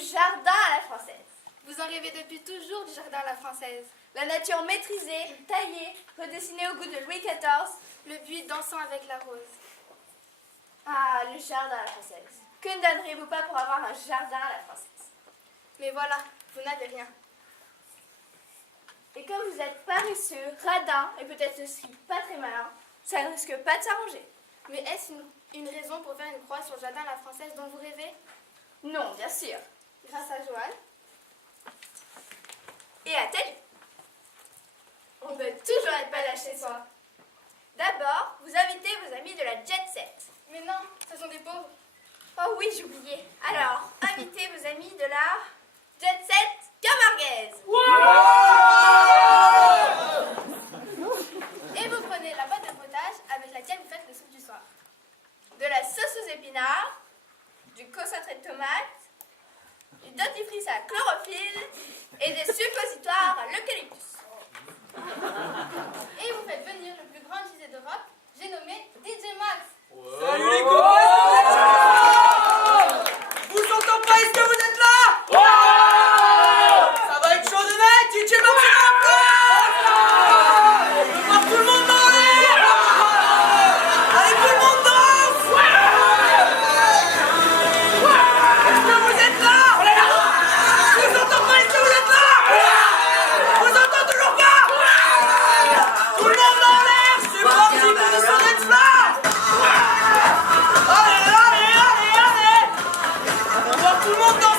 jardin à la française. Vous en rêvez depuis toujours du jardin à la française. La nature maîtrisée, taillée, redessinée au goût de Louis XIV. Le buis dansant avec la rose. Ah, le jardin à la française. Que ne donneriez-vous pas pour avoir un jardin à la française? Mais voilà, vous n'avez rien. Et comme vous êtes paresseux, radin et peut-être aussi pas très malin, ça ne risque pas de s'arranger. Mais est-ce une raison pour faire une croix sur le jardin à la française dont vous rêvez? Non, bien sûr. Grâce à Joanne. Et à Teddy. On peut toujours être panache chez soi. D'abord, vous invitez vos amis de la jet set. Mais non, ce sont des pauvres. Oh oui, j'oubliais. Alors, invitez vos amis de la jet set camarguaise. Et vous prenez la boîte de potage avec laquelle vous faites le soupe du soir. De la sauce aux épinards, du concentré de tomate, du dentifrice à chlorophylle et des suppositoires à l'eucalyptus. Et vous faites venir le plus grand DJ d'Europe, j'ai nommé DJ Max. Salut les copains! Vous entendez pas, est-ce que vous êtes là? Ça va être chaud de net, DJ Max est en place! Je veux voir tout le monde dans l'air! Allez, tout le monde danse! Est-ce que vous êtes là? Je vous entends pas, est-ce que vous êtes là? Je vous entends toujours pas? Tout le monde dans l'air, c'est parti pour le sonnet de flamme! Allez, allez, allez, allez! On va voir tout le monde danser!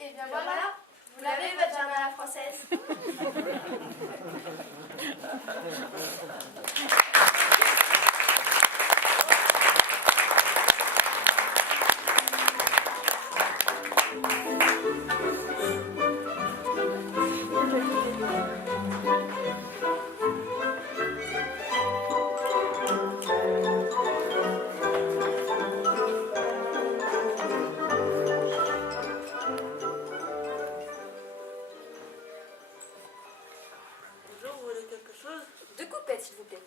Et bien voilà, vous l'avez votre jardin à la française. Bonjour, vous voulez quelque chose? Deux coupettes, s'il vous plaît.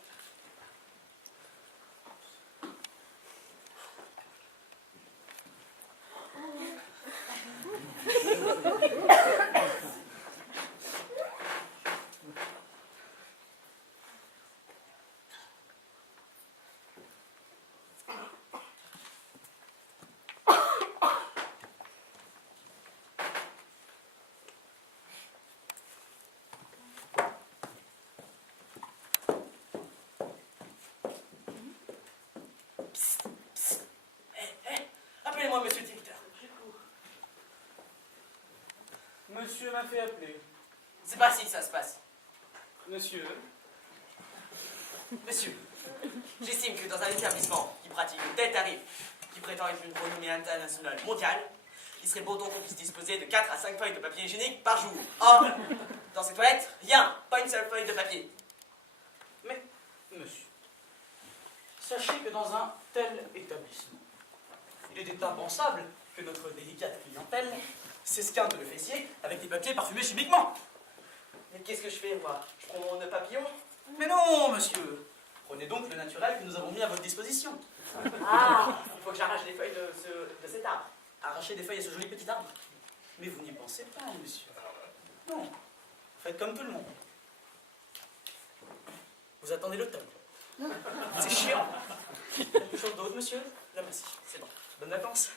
Appelez-moi monsieur le directeur. Monsieur m'a fait appeler. C'est pas si que ça se passe. Monsieur, Monsieur, j'estime que dans un établissement qui pratique de tels tarifs, qui prétend être une renommée internationale mondiale, il serait bon donc qu'on puisse disposer de 4 à 5 feuilles de papier hygiénique par jour. Or, dans ces toilettes, rien, pas une seule feuille de papier. mais, monsieur, sachez que dans un tel établissement, il est impensable que notre délicate clientèle s'esquinte le fessier avec des papiers parfumés chimiquement. Mais qu'est-ce que je fais, moi? Je prends mon nœud papillon? Mais non, monsieur. Prenez donc le naturel que nous avons mis à votre disposition. Ah, il faut que j'arrache les feuilles de cet arbre. Arrachez des feuilles à ce joli petit arbre. Mais vous n'y pensez pas, monsieur. Non. Faites comme tout le monde. Vous attendez l'automne. C'est chiant. Quelque chose d'autre, monsieur? Non, merci, c'est bon. Bonnes vacances.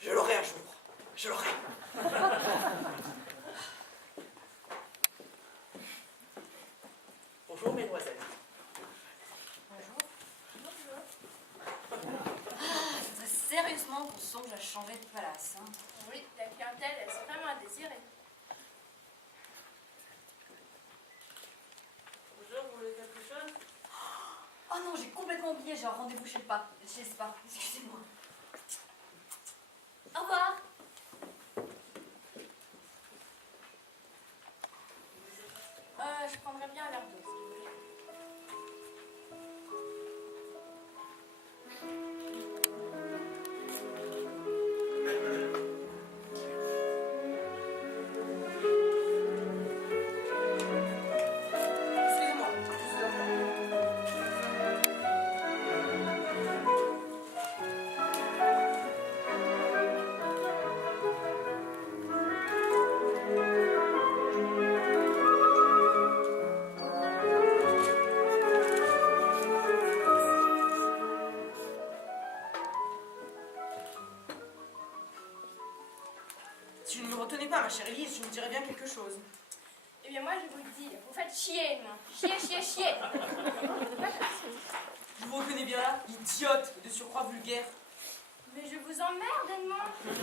Je l'aurai un jour. Je l'aurai. Bonjour, mesdemoiselles. Faudrait sérieusement qu'on songe à changer de place. Hein. Oui, la clientèle, elle est vraiment à désirer. Bonjour, vous voulez quelque chose? Oh non, j'ai complètement oublié, j'ai un rendez-vous chez le spa. Excusez-moi. Au revoir. Je prendrais bien un verre d'eau, s'il vous plaît. chère Élise, je vous dirais bien quelque chose. Eh bien, moi, je vous le dis, vous faites chier, moi. Chier, chier, chier. Je vous reconnais bien là, idiote et de surcroît vulgaire. Mais je vous emmerde, Edmond.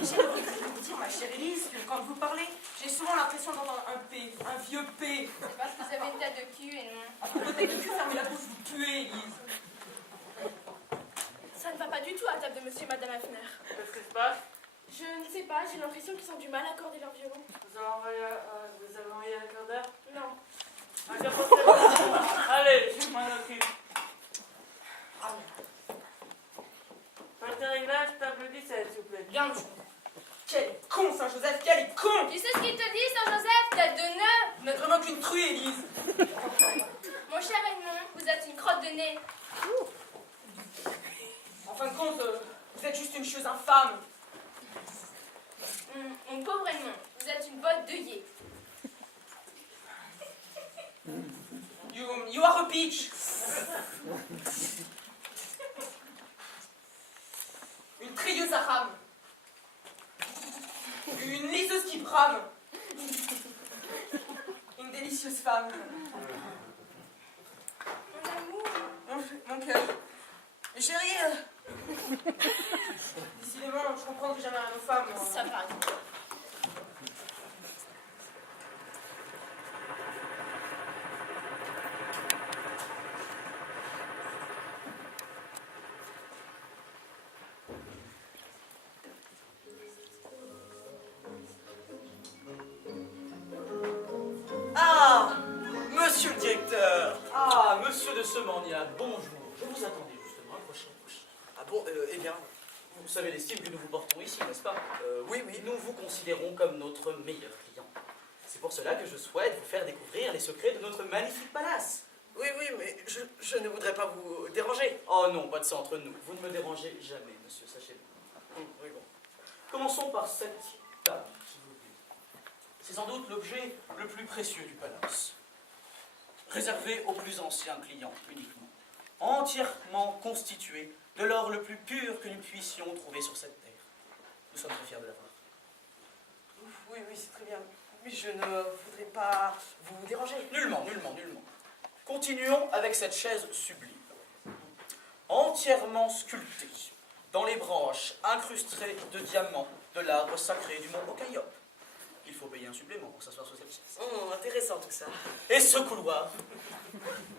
J'ai envie de vous dire, ma chère Élise, que quand vous parlez, j'ai souvent l'impression d'entendre un P, un vieux P. C'est parce que vous avez une tête de cul, Edmond. À propos de tête de cul, fermez la bouche, vous puez, Élise. Ça ne va pas du tout à la table de monsieur et madame Hafner. Qu'est-ce qui se passe? Je ne sais pas, j'ai l'impression qu'ils ont du mal à accorder leur violon. Vous avez envoyé un quart d'heure? Non. Un quart d'heure. Allez, je m'en occupe. Porte réglage, table 17, s'il vous plaît. Bien, monsieur. Quel est con, Saint-Joseph, quel est con! Tu sais ce qu'il te dit, Saint-Joseph, tête de nœud? Vous n'êtes vraiment qu'une truie, Élise. Mon cher Edmond, vous êtes une crotte de nez. En fin de compte, vous êtes juste une chose infâme. Mon pauvre Edmond, vous êtes une botte d'œillet. You are a bitch. Une trieuse à rame. Une liseuse qui brame. Une délicieuse femme. Mon amour. Mon cœur. Mais chérie, décidément, je comprendrai jamais rien aux femmes. Moi. Ça par exemple. Ah, monsieur le directeur. Ah, monsieur de Semaniac, bonjour. Je vous attendais justement, approchez. Ah bon, eh bien, Vous savez l'estime que nous vous portons ici, n'est-ce pas? oui. Nous vous considérons comme notre meilleur client. C'est pour cela que je souhaite vous faire découvrir les secrets de notre magnifique palace. Oui, mais je ne voudrais pas vous déranger. Oh non, pas de ça entre nous. Vous ne me dérangez jamais, monsieur, sachez-le. Oui, bon. Commençons par cette table, s'il vous plaît. C'est sans doute l'objet le plus précieux du palace. Réservé aux plus anciens clients uniquement. Entièrement constitué de l'or le plus pur que nous puissions trouver sur cette terre. Nous sommes très fiers de l'avoir. Oui, c'est très bien. Mais je ne voudrais pas vous déranger. Nullement. Continuons avec cette chaise sublime. Entièrement sculptée dans les branches incrustées de diamants de l'arbre sacré du mont Okaïop. Il faut payer un supplément pour s'asseoir sur cette chaise. Intéressant tout ça. Et ce couloir,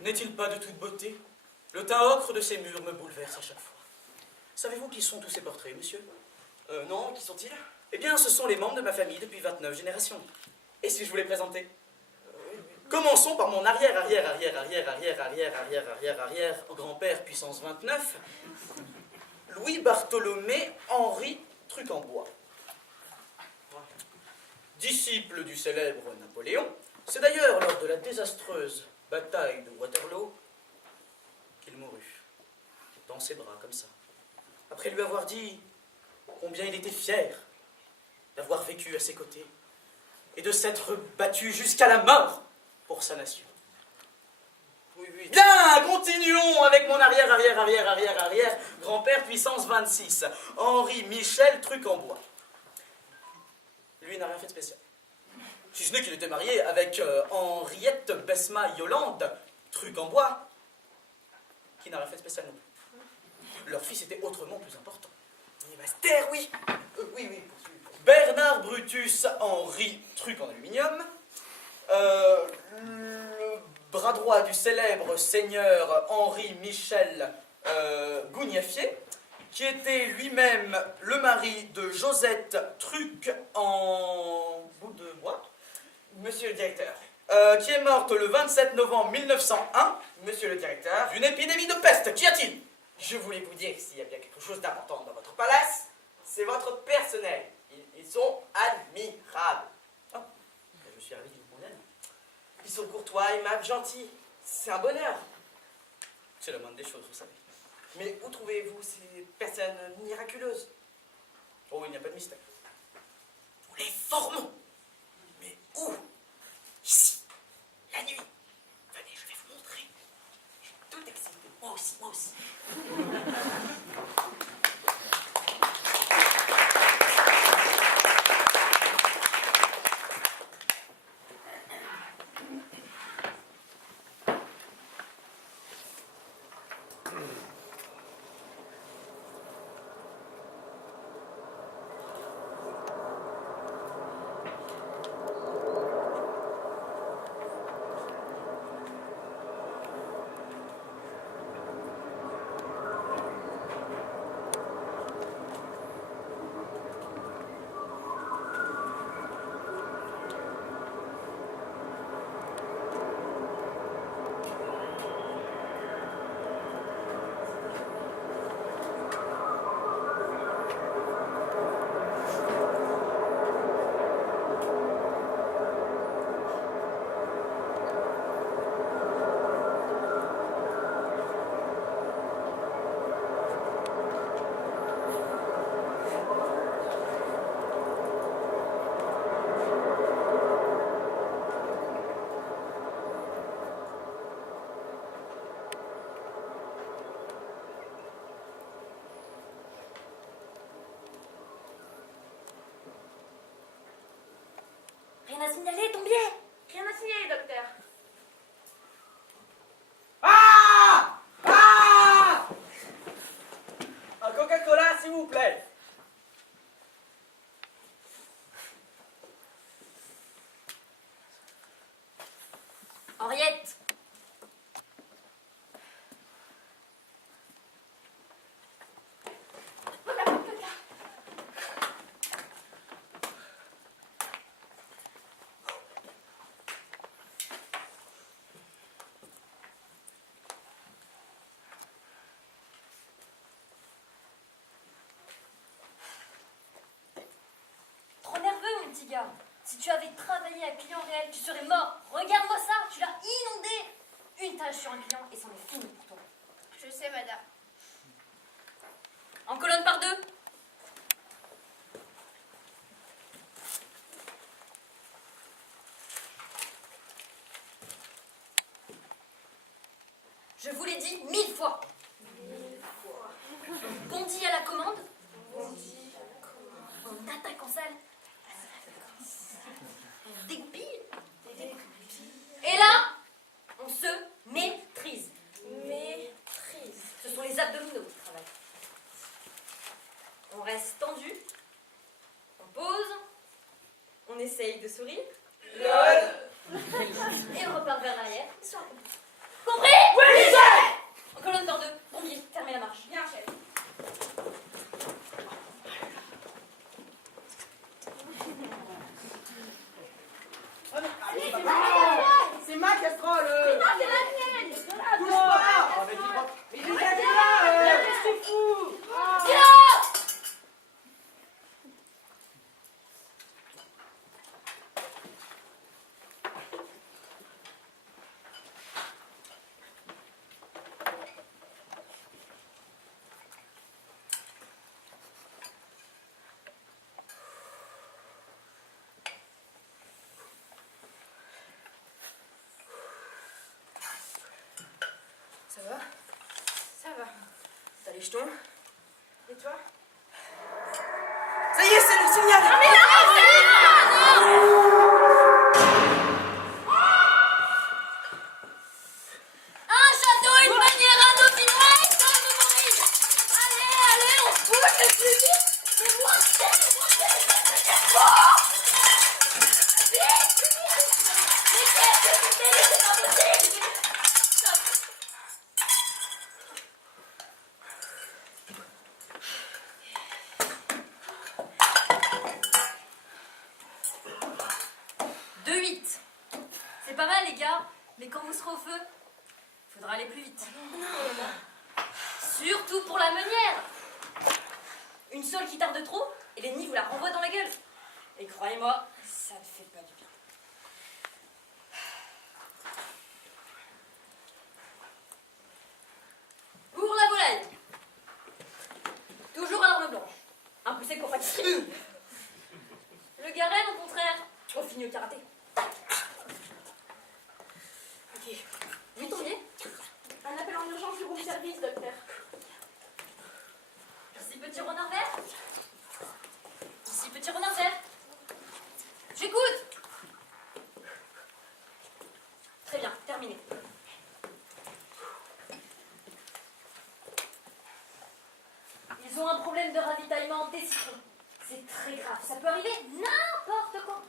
n'est-il pas de toute beauté? Le teint ocre de ces murs me bouleverse à chaque fois. Savez-vous qui sont tous ces portraits, monsieur? Non, qui sont-ils? Eh bien, ce sont les membres de ma famille depuis 29 générations. Et si je vous les présentais? Commençons par mon arrière grand-père puissance 29, Louis Bartholomé Henri Truc-en-Bois. Disciple du célèbre Napoléon, c'est d'ailleurs lors de la désastreuse bataille de Waterloo qu'il mourut, dans ses bras comme ça, après lui avoir dit combien il était fier d'avoir vécu à ses côtés et de s'être battu jusqu'à la mort pour sa nation. Oui. Bien, continuons avec mon arrière grand-père puissance 26, Henri Michel Truc-en-Bois. Lui n'a rien fait de spécial. Si ce n'est qu'il était marié avec Henriette Besma Yolande Truc-en-Bois, qui n'a rien fait de spécial non plus. Leur fils était autrement plus important. Master, oui. Oui. Bernard Brutus Henri Truc en aluminium, le bras droit du célèbre seigneur Henri Michel Gougnafier, qui était lui-même le mari de Josette Truc en bout de bois, Monsieur le directeur. qui est morte le 27 novembre 1901 Monsieur le directeur. d'une épidémie de peste. Qu'y a-t-il? Je voulais vous dire s'il y a bien quelque chose d'important dans votre palace, c'est votre personnel. Ils sont admirables. Je suis ravi de vous condamner. Ils sont courtois, aimables, gentils. C'est un bonheur. C'est la moindre des choses, vous savez. Mais où trouvez-vous ces personnes miraculeuses? Oh, il n'y a pas de mystère. Nous les formons. Mais où? Ici, la nuit. Venez, je vais vous montrer. Je suis tout excité. Moi aussi. Henriette. Trop nerveux, mon petit gars. Si tu avais travaillé à client réel, tu serais mort. Regarde-moi ça, tu l'as inondé. Une tâche sur un client et c'en est fini pour toi. Je sais, madame. En colonne par deux. Je vous l'ai dit 1000 fois. Bondi à la commande. On attaque en salle. On dégoupille. Et là, on se maîtrise. Ce sont les abdominaux qui travaillent. On reste tendu. On pose. On essaye de sourire. Et on repart vers l'arrière. Histoire accomplie. Compris? Oui, chef! En colonne par deux. Bombier, fermez la marche. Bien, chef. C'est ma casserole. C'est la mienne. Bouge pas. Mais j'ai gagné là. Qu'est-ce que tu fous? Silence! Ça va? Ça va. T'as les jetons? Et toi? Ça y est, c'est le signal! Non mais Un château, une manière, un dauphinois, et ça me Maurice. Allez, on se bouge le plus vite. Mais moi, c'est pas possible. Deux 8. C'est pas mal les gars, mais quand vous serez au feu, il faudra aller plus vite. Surtout pour la meunière. Une seule qui tarde trop, et l'ennemi vous la renvoie dans la gueule. Et croyez-moi, ça ne fait pas du bien. Pour la volaille. Toujours à l'arme blanche. Un poussé pour pâtisserie. Le garenne, au contraire, trop fini au karaté. Ok. Vous tournez? Un appel en urgence du room service, docteur. Ici, petit renard vert. Ici, petit renard vert. J'écoute. Très bien, terminé. Ils ont un problème de ravitaillement des citrons. C'est très grave, ça peut arriver n'importe quand.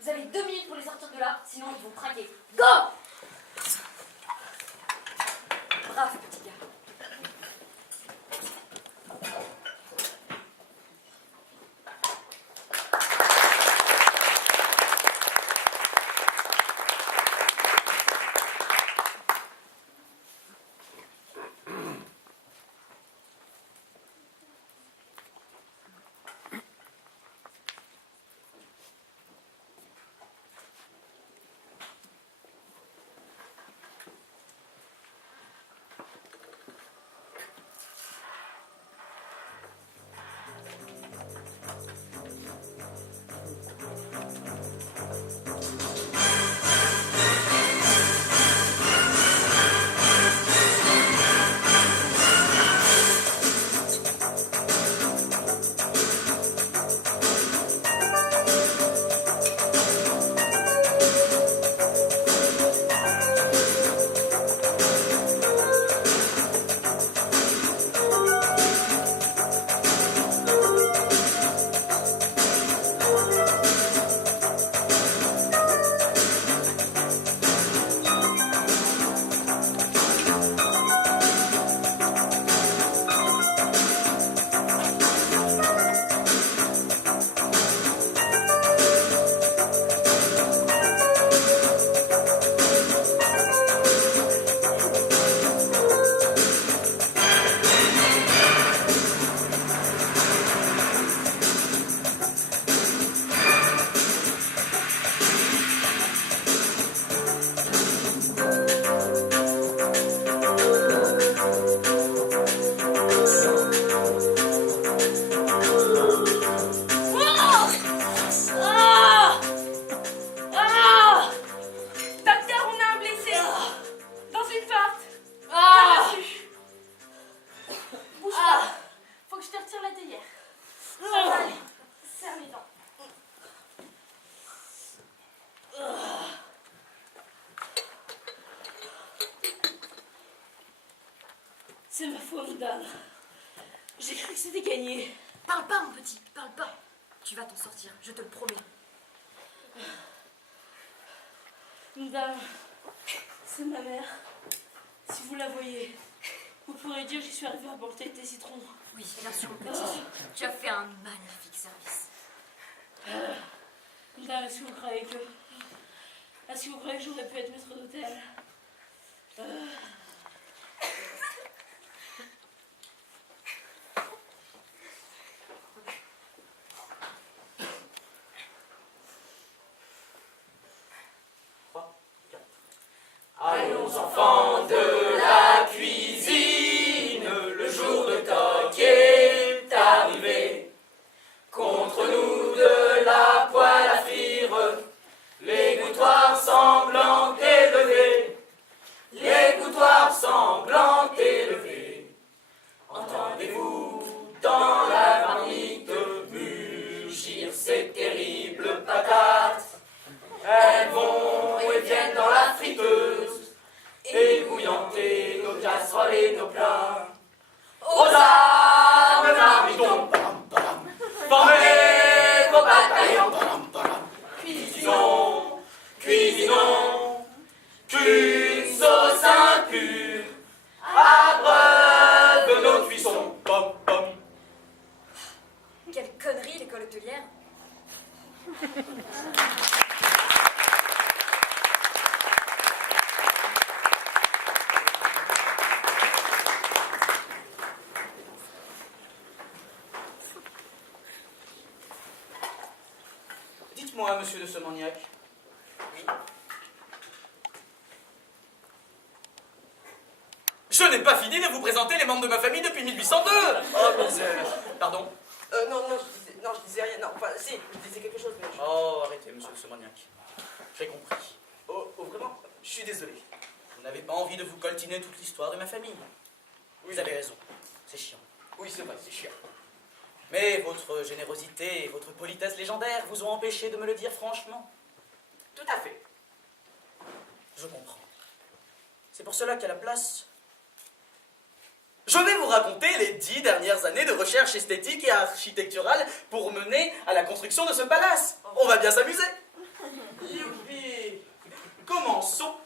Vous avez 2 minutes pour les sortir de là, sinon ils vont craquer. Go! Brave petit gars. C'est ma faute, dame. J'ai cru que c'était gagné. Parle pas, mon petit, parle pas. Tu vas t'en sortir, je te le promets. Dame, c'est ma mère. Si vous la voyez, vous pourrez dire que j'y suis arrivée à apporter des citrons. Oui, bien sûr, mon petit. Tu as fait un magnifique service. Dame, est-ce que vous croyez que... Est-ce que vous croyez que j'aurais pu être maître d'hôtel? Allons enfants de la cuisine, le jour de toc est arrivé. Contre nous de la poêle à frire, l'égouttoir sanglant élevé, l'égouttoir sanglant élevé. Entendez-vous dans la marmite mugir ces terribles patates? Elles vont et viennent dans la friteuse, ébouillanter nos casseroles et nos plats. Aux armes, marmitons, formez vos bataillons. Cuisinons, cuisinons, qu'une sauce impure abreuve nos cuissons. Pom, pom. Quelle connerie, l'école hôtelière. Dites-moi, monsieur de Semagnac. Oui. Je n'ai pas fini de vous présenter les membres de ma famille depuis 1802. Oh, misère. Pardon? Non, je disais rien. Non, enfin, si, je disais quelque chose, mais je... Oh, arrêtez, monsieur de Semagnac. J'ai compris. Oh, vraiment, je suis désolé. Vous n'avez pas envie de vous coltiner toute l'histoire de ma famille. Vous avez raison. C'est chiant. Oui, c'est vrai, c'est chiant. Mais votre générosité et votre politesse légendaire vous ont empêché de me le dire franchement. Tout à fait. Je comprends. C'est pour cela qu'à la place, je vais vous raconter les 10 dernières années de recherche esthétique et architecturale pour mener à la construction de ce palace. On va bien s'amuser. Youpi. Commençons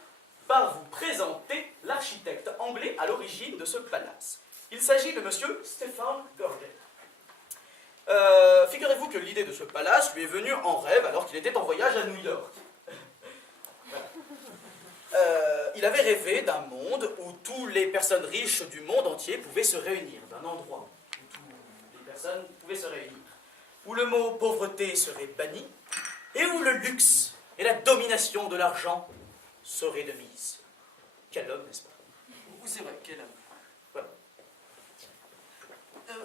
par vous présenter l'architecte anglais à l'origine de ce palace. Il s'agit de monsieur Stéphane Gorget. Figurez-vous que l'idée de ce palace lui est venue en rêve alors qu'il était en voyage à New York. Il avait rêvé d'un monde où toutes les personnes riches du monde entier pouvaient se réunir, d'un endroit où toutes les personnes pouvaient se réunir, où le mot pauvreté serait banni et où le luxe et la domination de l'argent seraient de mise. Quel homme, n'est-ce pas? Oui, c'est vrai, quel homme. Voilà.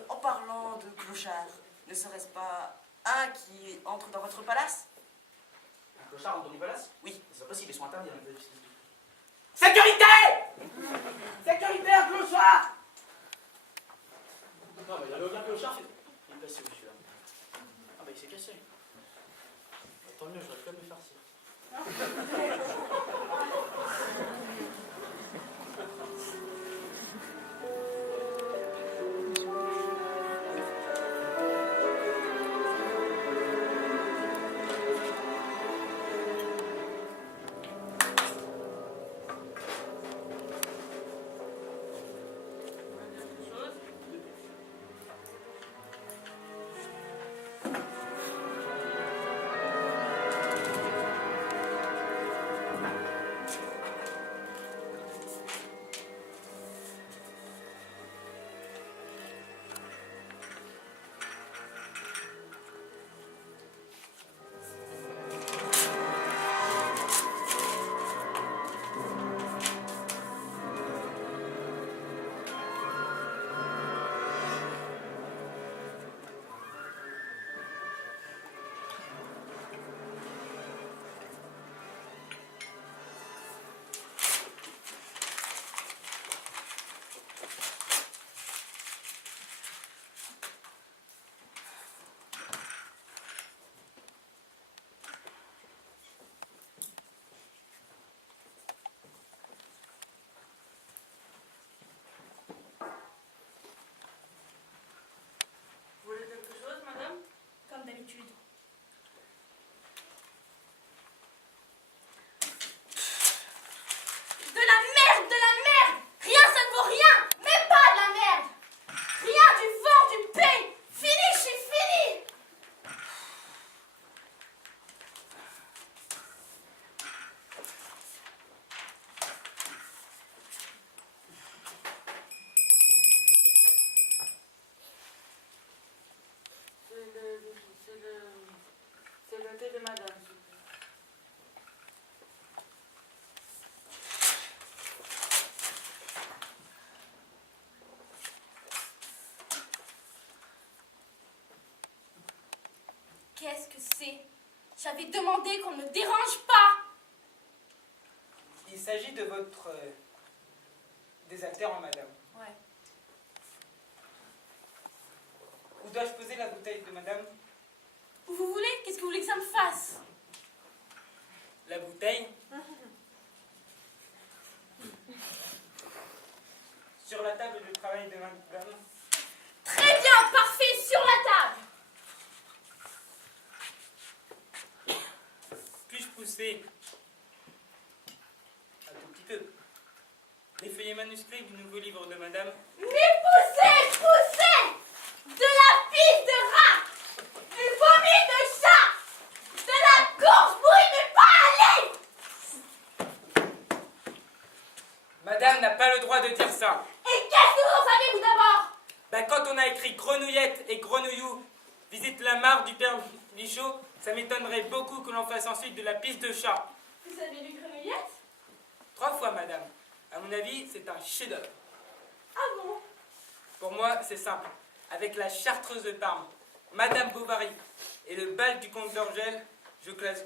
En parlant de clochard, ne serait-ce pas un qui entre dans votre palace? Un clochard dans du palace? Oui. C'est pas possible, ils sont interdits. Sécurité! Sécurité, un clochard! Non, mais il n'y avait aucun clochard. Il est passé où celui-là? Ah, bah il s'est cassé. Tant mieux, j'aurais pu me faire farcir. qu'est-ce que c'est? J'avais demandé qu'on ne me dérange pas. Il s'agit de votre désaltérant, madame. Ouais. Où dois-je poser la bouteille de madame? Où vous voulez? Qu'est-ce que vous voulez que ça me fasse? La bouteille? Sur la table de travail de madame. Très bien, parfait, sur la table. Puis-je pousser un tout petit peu les feuillets manuscrits du nouveau livre de madame? Mais poussez, poussez! De la pisse de rat, du vomi de chat, de la course pourrie, mais pas aller! Madame n'a pas le droit de dire ça. Et qu'est-ce que vous en savez, vous d'abord? Ben, quand on a écrit Grenouillette et Grenouillou visite la mare du père Michaud, ça m'étonnerait beaucoup que l'on fasse ensuite de la pisse de chat. Vous avez lu Grenouillette? 3 fois, madame. À mon avis, c'est un chef-d'œuvre. Ah bon? Pour moi, c'est simple. Avec la chartreuse de Parme, Madame Bovary et le bal du comte d'Orgel, je place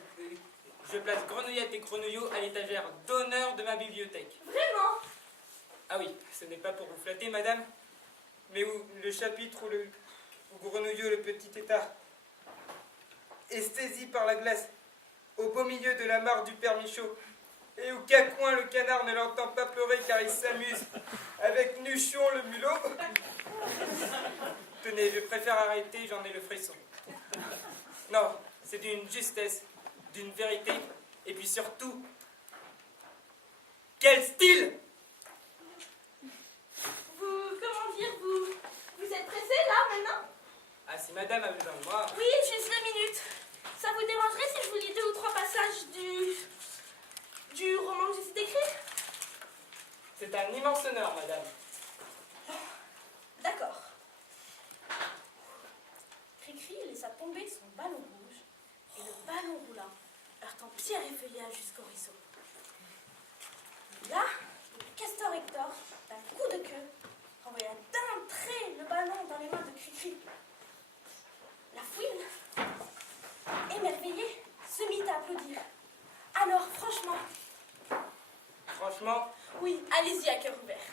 Grenouillette et Grenouillot à l'étagère d'honneur de ma bibliothèque. Vraiment? Ah oui, ce n'est pas pour vous flatter, madame, mais où le chapitre où Grenouillot, le petit tétard, est saisi par la glace au beau milieu de la mare du père Michaud, et où Cacouin, le canard, ne l'entend pas pleurer car il s'amuse avec Nuchon, le mulot. Tenez, je préfère arrêter, j'en ai le frisson. Non, c'est d'une justesse, d'une vérité, et puis surtout, quel style! Comment dire, vous êtes pressé là maintenant? Ah, si madame a besoin de moi... Oui, juste 2 minutes. Ça vous dérangerait si je vous lis 2 ou 3 passages du roman que j'essaie d'écrire? C'est un immense honneur, madame. D'accord. Cricri laissa tomber son ballon rouge, et le ballon roula, heurtant pierre et feuillage jusqu'au ruisseau. Là, le castor Hector, d'un coup de queue, renvoya d'un trait le ballon dans les mains de Cricri. La fouine, émerveillée, se mit à applaudir. Alors, franchement, Franchement, oui, allez-y à cœur ouvert.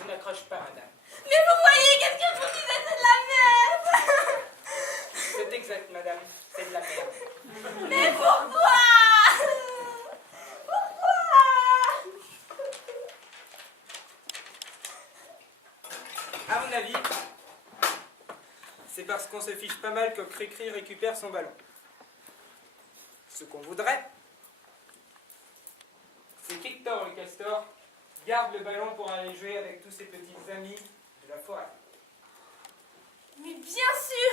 je n'accroche pas, madame. Mais vous voyez, qu'est-ce que je vous disais, c'est de la merde! C'est exact, madame. C'est de la merde. Mais pourquoi? Pourquoi? À mon avis, c'est parce qu'on se fiche pas mal que Cricri récupère son ballon. Ce qu'on voudrait, c'est qu'Hector le castor garde le ballon pour aller jouer avec tous ses petits amis de la forêt. Mais bien sûr!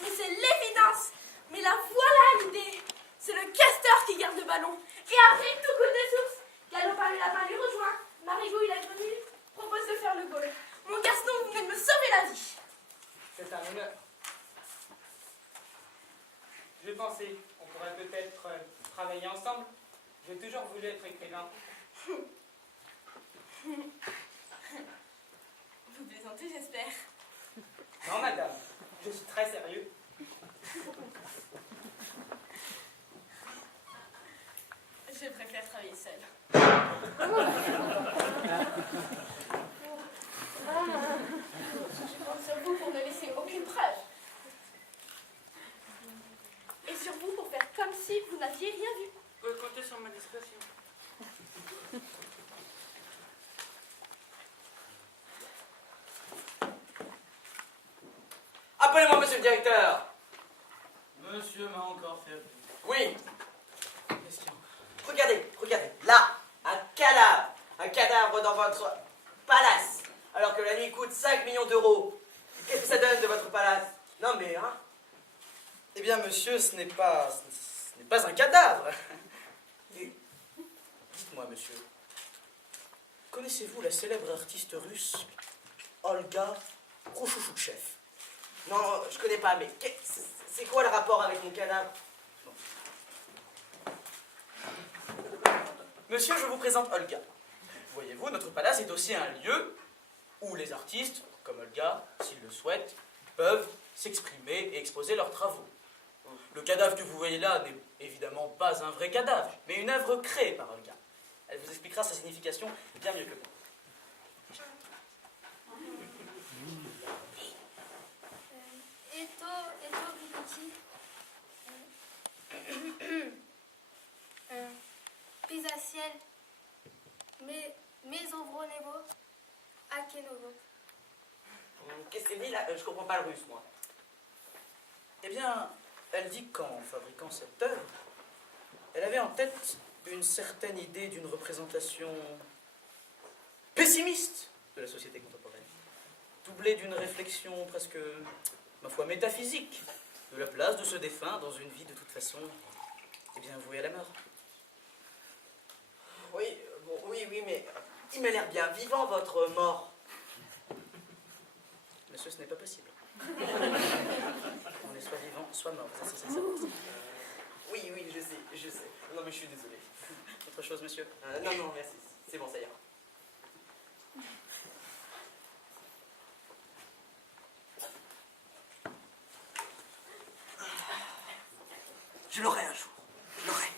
Mais c'est l'évidence! Mais la voilà l'idée! C'est le castor qui garde le ballon. Et après, tout coule de source. Galopin le lapin lui rejoint. Marigouille la grenouille propose de faire le goal. Mon garçon, vous venez de me sauver la vie. C'est un honneur. Je pensais qu'on pourrait peut-être travailler ensemble. J'ai toujours voulu être écrivain. Vous plaisantez, j'espère. Non, madame, je suis très sérieux. Je préfère travailler seule. Je compte sur vous pour ne laisser aucune preuve. Et sur vous pour faire comme si vous n'aviez rien vu. Vous pouvez compter sur ma discrétion. Appelez-moi, monsieur le directeur. Monsieur m'a encore fait appeler. Oui. Question. Regardez, là, un cadavre dans votre palace, alors que la nuit coûte 5 millions d'euros. Qu'est-ce que ça donne de votre palace? Non mais, hein? Eh bien, monsieur, ce n'est pas un cadavre. Et, dites-moi, monsieur, connaissez-vous la célèbre artiste russe, Olga Khrouchtchev? Non, je connais pas, mais c'est quoi le rapport avec mon cadavre? Monsieur, je vous présente Olga. Voyez-vous, notre palace est aussi un lieu où les artistes, comme Olga, s'ils le souhaitent, peuvent s'exprimer et exposer leurs travaux. Le cadavre que vous voyez là n'est évidemment pas un vrai cadavre, mais une œuvre créée par Olga. Elle vous expliquera sa signification bien mieux que moi. Pisaciel, Mesovronevo, Akenovo. Qu'est-ce qu'elle dit là? Je comprends pas le russe, moi. Eh bien, elle dit qu'en fabriquant cette œuvre, elle avait en tête une certaine idée d'une représentation pessimiste de la société contemporaine, doublée d'une réflexion presque, ma foi, métaphysique de la place de ce défunt dans une vie de toute façon, eh bien, vouée à la mort. Oui, bon, oui, mais il m'a l'air bien vivant, votre mort. Monsieur, ce n'est pas possible. On est soit vivant, soit mort. C'est ça. Oui, je sais. Non, mais je suis désolé. Autre chose, monsieur? Non, merci. C'est bon, ça ira. Je l'aurai un jour. Je l'aurai.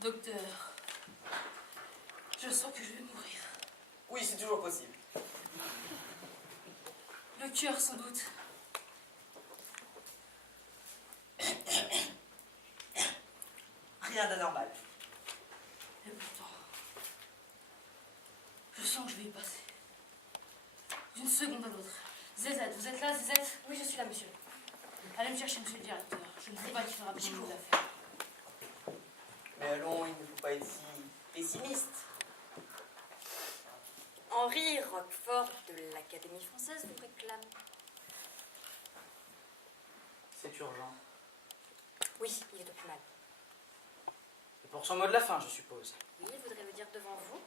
Docteur, je sens que je vais mourir. Oui, c'est toujours possible. Le cœur, sans doute. Rien d'anormal. Et pourtant, je sens que je vais y passer. D'une seconde à l'autre. Zézette, vous êtes là, Zézette? Oui, je suis là, monsieur. Allez me chercher, monsieur le directeur. Je ne sais pas qui fera bien de l'affaire. Mais allons, il ne faut pas être si pessimiste. Henri Roquefort de l'Académie française vous réclame. C'est urgent. Oui, il est au plus mal. Et pour son mot de la fin, je suppose. Oui, il voudrait le dire devant vous.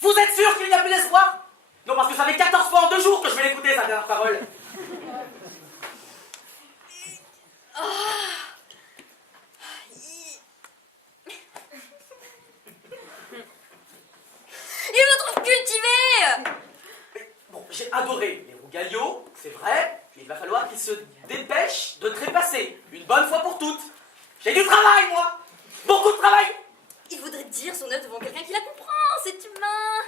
Vous êtes sûr qu'il n'y a plus d'espoir? Non, parce que ça fait 14 fois en 2 jours que je vais l'écouter, sa dernière parole. Il me trouve cultivé! Bon, j'ai adoré les Rougalliaux, c'est vrai, mais il va falloir qu'il se dépêche de trépasser, une bonne fois pour toutes. J'ai du travail, moi! Beaucoup de travail! Il voudrait dire son œuvre devant quelqu'un qui la comprend, c'est humain!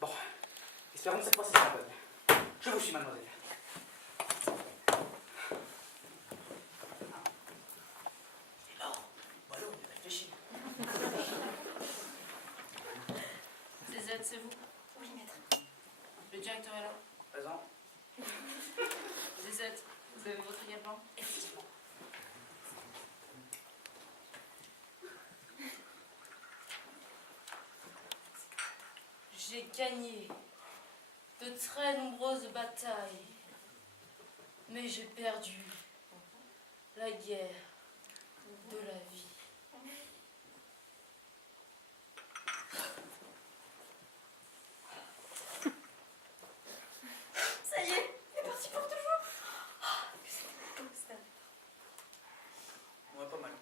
Bon, espérons que cette fois-ci sera bonne. Je vous suis, mademoiselle. Alors, voilà, on y réfléchit. Zézette, c'est vous? Oui, maître. Le directeur est là. Présent. Zézette, vous avez votre également? Effectivement. J'ai gagné de très nombreuses batailles, mais j'ai perdu la guerre de la vie. Ça y est, il est parti pour toujours. Ouais, pas mal.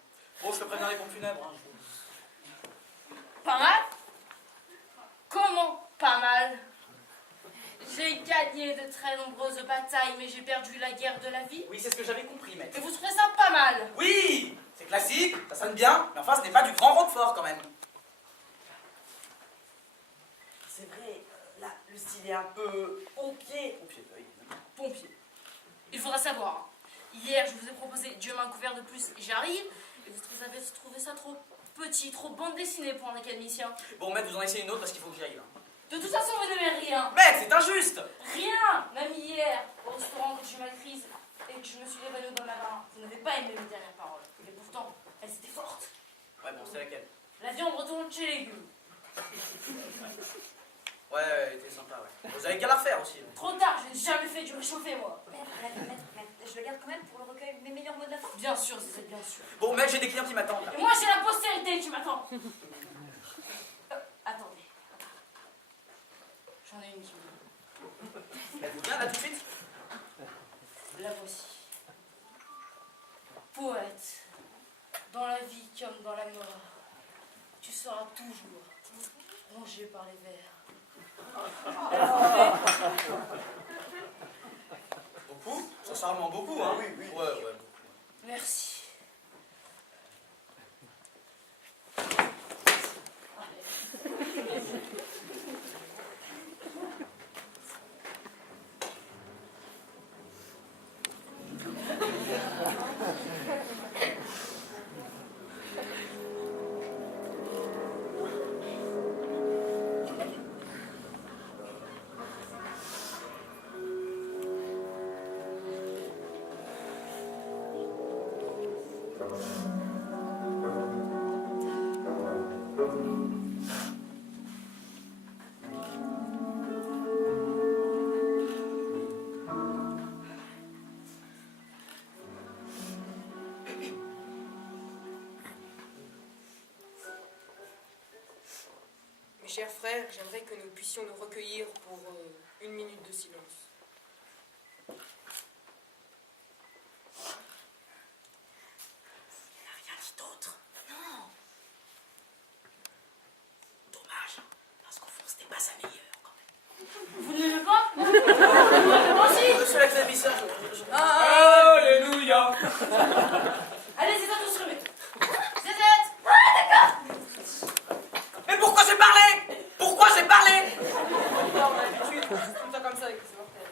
Bon, je te préviens les pompes funèbres. Hein. Pas mal? Comment pas mal? J'ai gagné de très nombreuses batailles, mais j'ai perdu la guerre de la vie. Oui, c'est ce que j'avais compris, maître. Et vous trouvez ça pas mal? Oui, c'est classique, ça sonne bien, mais enfin, ce n'est pas du grand Roquefort quand même. C'est vrai, là, le style est un peu pompier. Pompier, oui. Pompier. Il faudra savoir. Hein. Hier, je vous ai proposé Dieu m'a couvert de plus, j'arrive. Et vous avez trouvé ça trop petit, trop bande dessinée pour un académicien. Bon, maître, vous en essayez une autre parce qu'il faut que j'y aille. Là. De toute façon, vous n'aimez rien. Maître, c'est injuste! Rien. Même hier, au restaurant, quand j'ai eu ma crise, et que je me suis évanouie dans la main, vous n'avez pas aimé mes dernières paroles. Et pourtant, elles étaient fortes. Ouais, bon, c'est laquelle? La viande retourne chez les légumes. Ouais, elle était sympa, ouais. Vous avez qu'à la refaire aussi. Trop tard, je n'ai jamais fait du réchauffé, moi. Maître, je le garde quand même pour le recueil mes meilleurs mots de la fin. Bien sûr, c'est bien sûr. Bon, mec, j'ai des clients qui m'attendent, là. Et moi, j'ai la postérité qui m'attend. Attendez. J'en ai une qui me... Elle vous vient, là, tout de suite? La voici. Poète, dans la vie comme dans la mort, tu seras toujours rongé par les vers. Beaucoup? Ça, c'est vraiment beaucoup, hein? Oui, oui. Ouais, ouais. Merci. Mes chers frères, j'aimerais que nous puissions nous recueillir pour une minute de silence. Rien dit d'autre. Non. Dommage, parce qu'au fond, c'était pas sa meilleure, quand même. Vous ne l'aimez pas? Moi aussi. Monsieur la clavisseur, Alléluia. Allez, c'est à tous remettre. Mais pourquoi j'ai parlé? Pourquoi j'ai parlé? Non, d'habitude, c'est tout le temps comme ça avec les mortels.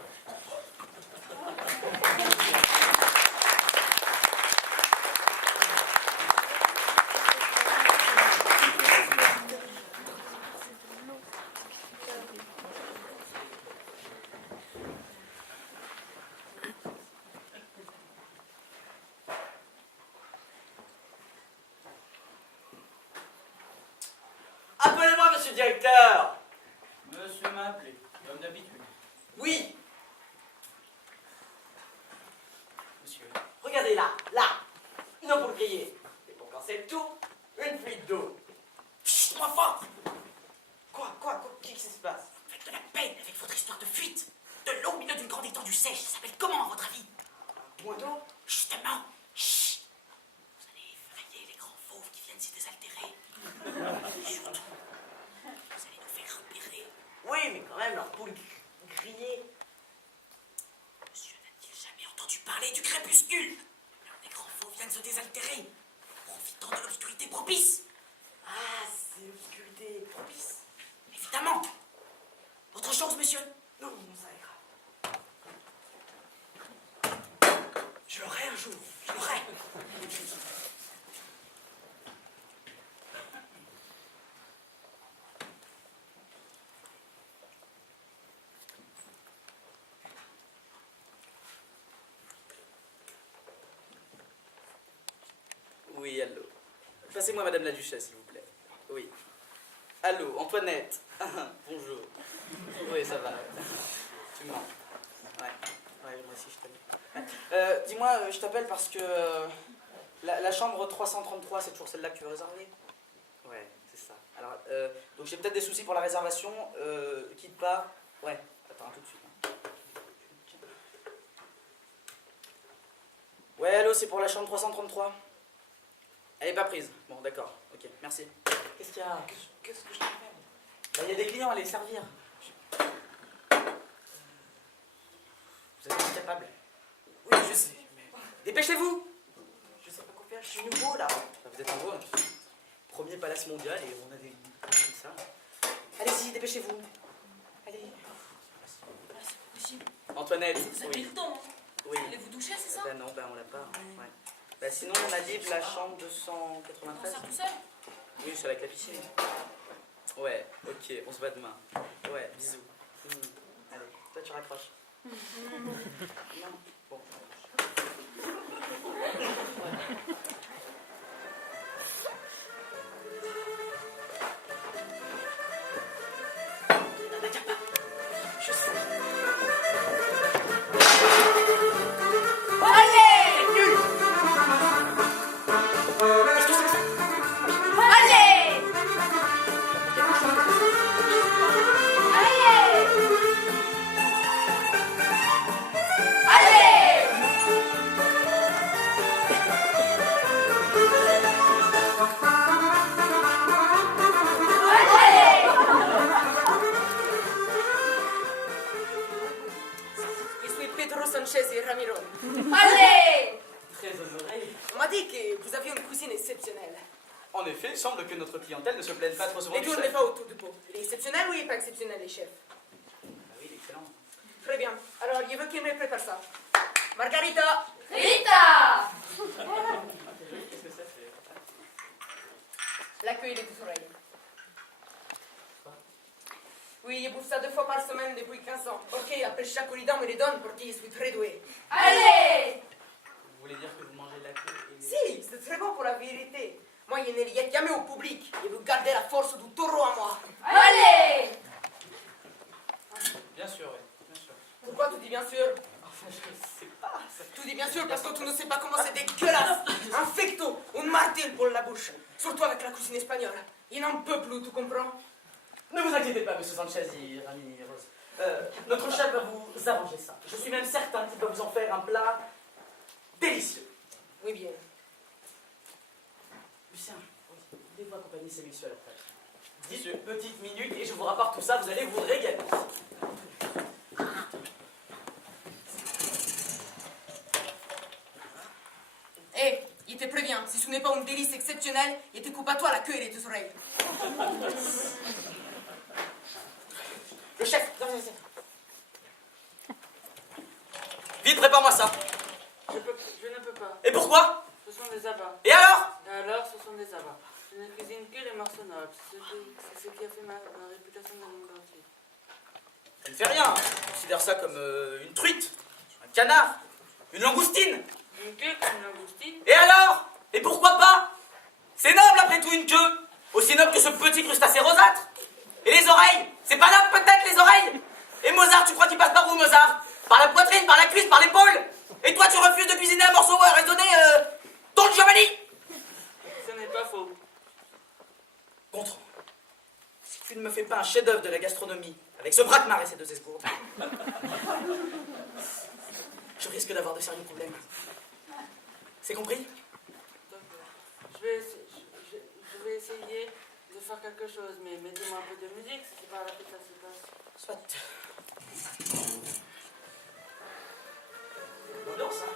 Appelez-moi, monsieur le directeur. Monsieur m'a appelé, comme d'habitude. Oui. Monsieur. Regardez là, là. Une ampoule grillée. Et pour quand c'est le tout, une fuite d'eau. Chut, moins fort. Quoi, qu'est-ce qui se passe? Vous faites de la peine avec votre histoire de fuite. De l'eau au milieu d'une grande étendue sèche, ça s'appelle comment, à votre avis? Moins d'eau? Justement. Chut. Vous allez effrayer les grands fauves qui viennent s'y désaltérer. Et surtout, vous allez nous faire repérer. Oui, mais quand même, l'ampoule grillée. Monsieur n'a-t-il jamais entendu parler du crépuscule? Les grands fauves viennent se désaltérer, profitant de l'obscurité propice. Ah, c'est l'obscurité propice. Évidemment. Autre chose, monsieur? Non, ça ira. Je l'aurai un jour, je l'aurai. Oui, allô. Passez-moi Madame la Duchesse, s'il vous plaît. Oui. Allô, Antoinette. Bonjour. Oui, ça va. Tu mens. Ouais, moi aussi je t'aime. Ouais. Dis-moi, je t'appelle parce que la chambre 333, c'est toujours celle-là que tu veux réserver? Ouais, c'est ça. Alors, donc j'ai peut-être des soucis pour la réservation. Quitte pas. Ouais, attends, tout de suite. Ouais, allô, c'est pour la chambre 333. Elle est pas prise. Bon, d'accord. Ok, merci. Qu'est-ce qu'il y a? Qu'est-ce que je peux faire? Bah, il y a des clients, allez les servir. Vous êtes incapable. Oui, je sais, mais Dépêchez-vous! je sais pas quoi faire, je suis nouveau là. Bah, vous êtes en gros. Premier palace mondial et on a des comme ça. Allez-y, dépêchez-vous. Allez. Ah, c'est pas possible. Antoinette. Vous avez Oui. le temps, hein? Oui. Allez vous doucher, c'est ça? Bah non, bah on l'a pas. Ouais. Bah sinon on a libre la chambre 293. On sort tout seul? Oui, c'est avec la piscine. Ouais, ok, on se voit demain. Ouais, bisous. Allez, toi tu raccroches. Non. Bon. Je suis Pedro Sanchez et Ramiro. Allez! Très honoré. On m'a dit que vous aviez une cuisine exceptionnelle. En effet, il semble que notre clientèle ne se plaigne pas trop souvent Et du tout chef. n'est pas autour du pot. Il est exceptionnel ou il n'est pas exceptionnel, les chefs? Ah oui, il est excellent. Très bien. Alors, je veux qu'il me prépare ça. Margarita! Rita! Qu'est-ce que ça fait? L'accueil des deux oreilles. Oui, je bouffe ça 2 fois par semaine depuis 15 ans. Ok, après chaque holiday, on me les donne parce que je suis très doué. Allez! Vous voulez dire que vous mangez de la queue et... Si, c'est très bon pour la vérité. Moi, je ne l'ai jamais au public. Je veux garder la force du taureau à moi. Allez! Bien sûr, oui. Bien sûr. Pourquoi tu dis bien sûr? Enfin, je sais pas. Ça... Tu dis bien sûr parce que tu ne sais pas comment c'est dégueulasse. Un fecto, un martel pour la bouche. Surtout avec la cuisine espagnole. Il n'en peut plus, tu comprends? Ne vous inquiétez pas, monsieur Sanchez et Rami Rose. Notre chef va vous arranger ça. Je suis même certain qu'il va vous en faire un plat délicieux. Oui, bien. Lucien, voulez-vous accompagner ces messieurs à leur table? 10 petites minutes et je vous rapporte tout ça, vous allez vous régaler. Hé, il te prévient, si ce n'est pas un délice exceptionnel, il te coupe à toi la queue et les 2 oreilles. Le chef, Vite, prépare-moi ça. Je ne peux pas. Et pourquoi? Ce sont des abats. Et alors? Et alors, ce sont des abats. Je ne cuisine que les morceaux nobles. C'est ce qui a fait ma réputation dans le monde entier. Je ne fais rien. Je considère ça comme une truite, un canard, une langoustine. Une queue comme une langoustine. Et alors? Et pourquoi pas? C'est noble après tout une queue. Aussi noble que ce petit crustacé rosâtre. Et les oreilles? C'est pas noble peut-être les oreilles? Et Mozart, tu crois qu'il passe par où Mozart? Par la poitrine, par la cuisse, par l'épaule? Et toi tu refuses de cuisiner un morceau raisonné Don Giovanni? Ce n'est pas faux. Gontran, si tu ne me fais pas un chef-d'œuvre de la gastronomie avec ce braquemar et ces 2 escourges, je risque d'avoir de sérieux problèmes. C'est compris? D'accord. Je vais essayer de faire quelque chose, mais mettez-moi un peu de musique, c'est par là que ça se passe. Soit. On danse, hein?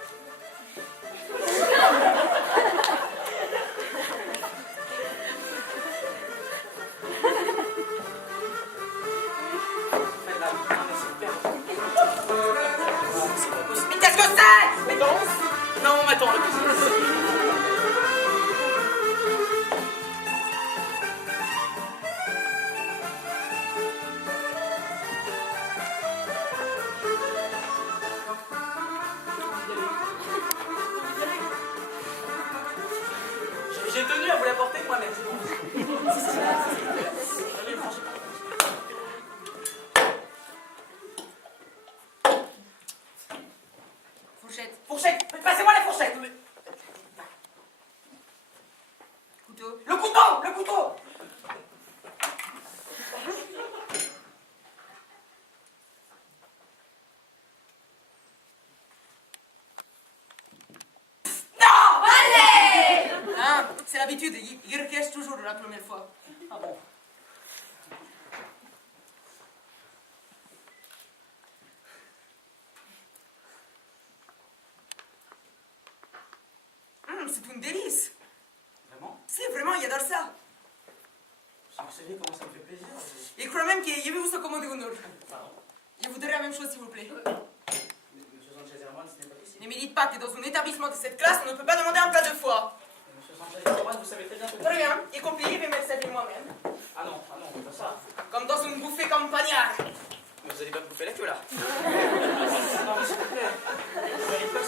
Mais qu'est-ce que c'est? Mais danse? Non, mais attends. J'ai tenu à vous l'apporter moi-même. Fourchette, Fourchette, passez-moi la fourchette. couteau. Le couteau, le couteau. Hein, c'est l'habitude, il recache toujours la première fois. Ah bon? C'est un délice. Vraiment? Si, vraiment, il adore ça. Vous savez comment ça me fait plaisir. Il croit même que je vais vous commander une autre. Pardon? Je voudrais la même chose, s'il vous plaît. Monsieur Sanchez Herman, ce n'est pas possible. Ne me dites pas que dans un établissement de cette classe, on ne peut pas demander un plat 2 fois. Monsieur Sanchez Herman, vous savez très bien que... Très bien, y compris, je vais me le servir moi-même. Ah non, pas ça. Comme dans une bouffée campagnard. Mais vous allez pas me bouffer la queue là. Non, mais s'il vous plaît. Vous n'arrivez pas,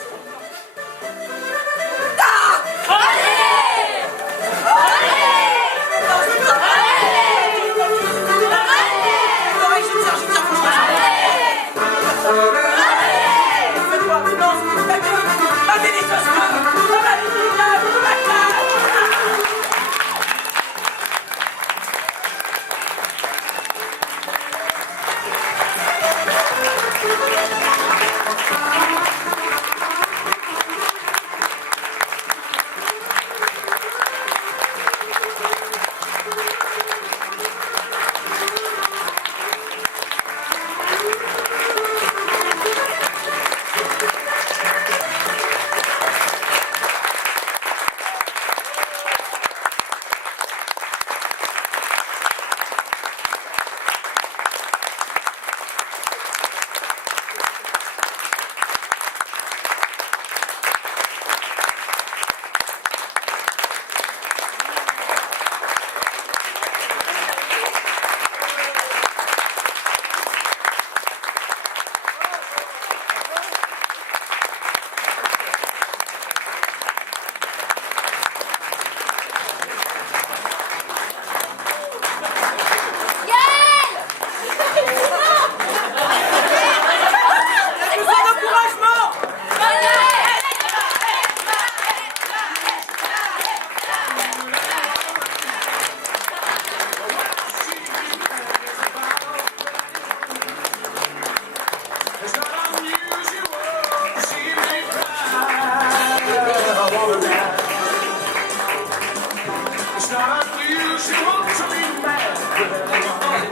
It's not unusual to be mad with anyone.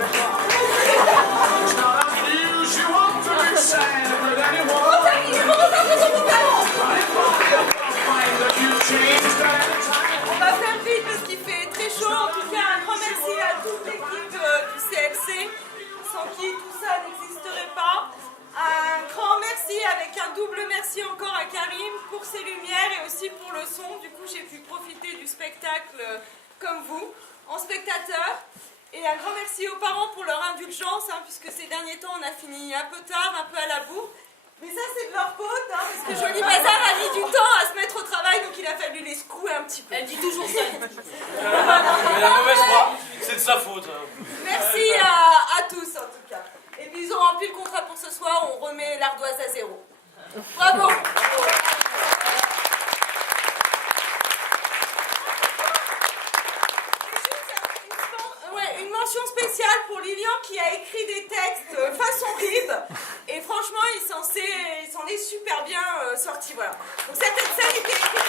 It's not unusual to be sad with anyone. But if I find that you changed at a time. On va faire vite parce qu'il fait très chaud. En tout cas, un grand merci à toute l'équipe du CLC, sans qui tout ça n'existerait pas. Un grand merci avec un double merci encore à Karim pour ses lumières et aussi pour le son. Du coup, j'ai pu profiter du spectacle comme vous, en spectateur. Et un grand merci aux parents pour leur indulgence, puisque ces derniers temps, on a fini un peu tard, un peu à la bourre. Mais ça, c'est de leur faute, parce que Jolie Bazar a mis du temps à se mettre au travail, donc il a fallu les secouer un petit peu. Elle dit toujours ça. Mais la mauvaise foi, c'est de sa faute. Merci à tous, en tout cas. Et puis, ils ont rempli le contrat pour ce soir, on remet l'ardoise à 0. Bravo. Une mention spéciale pour Lilian qui a écrit des textes façon rib et franchement il s'en est super bien sorti, voilà. Donc cette scène était écrite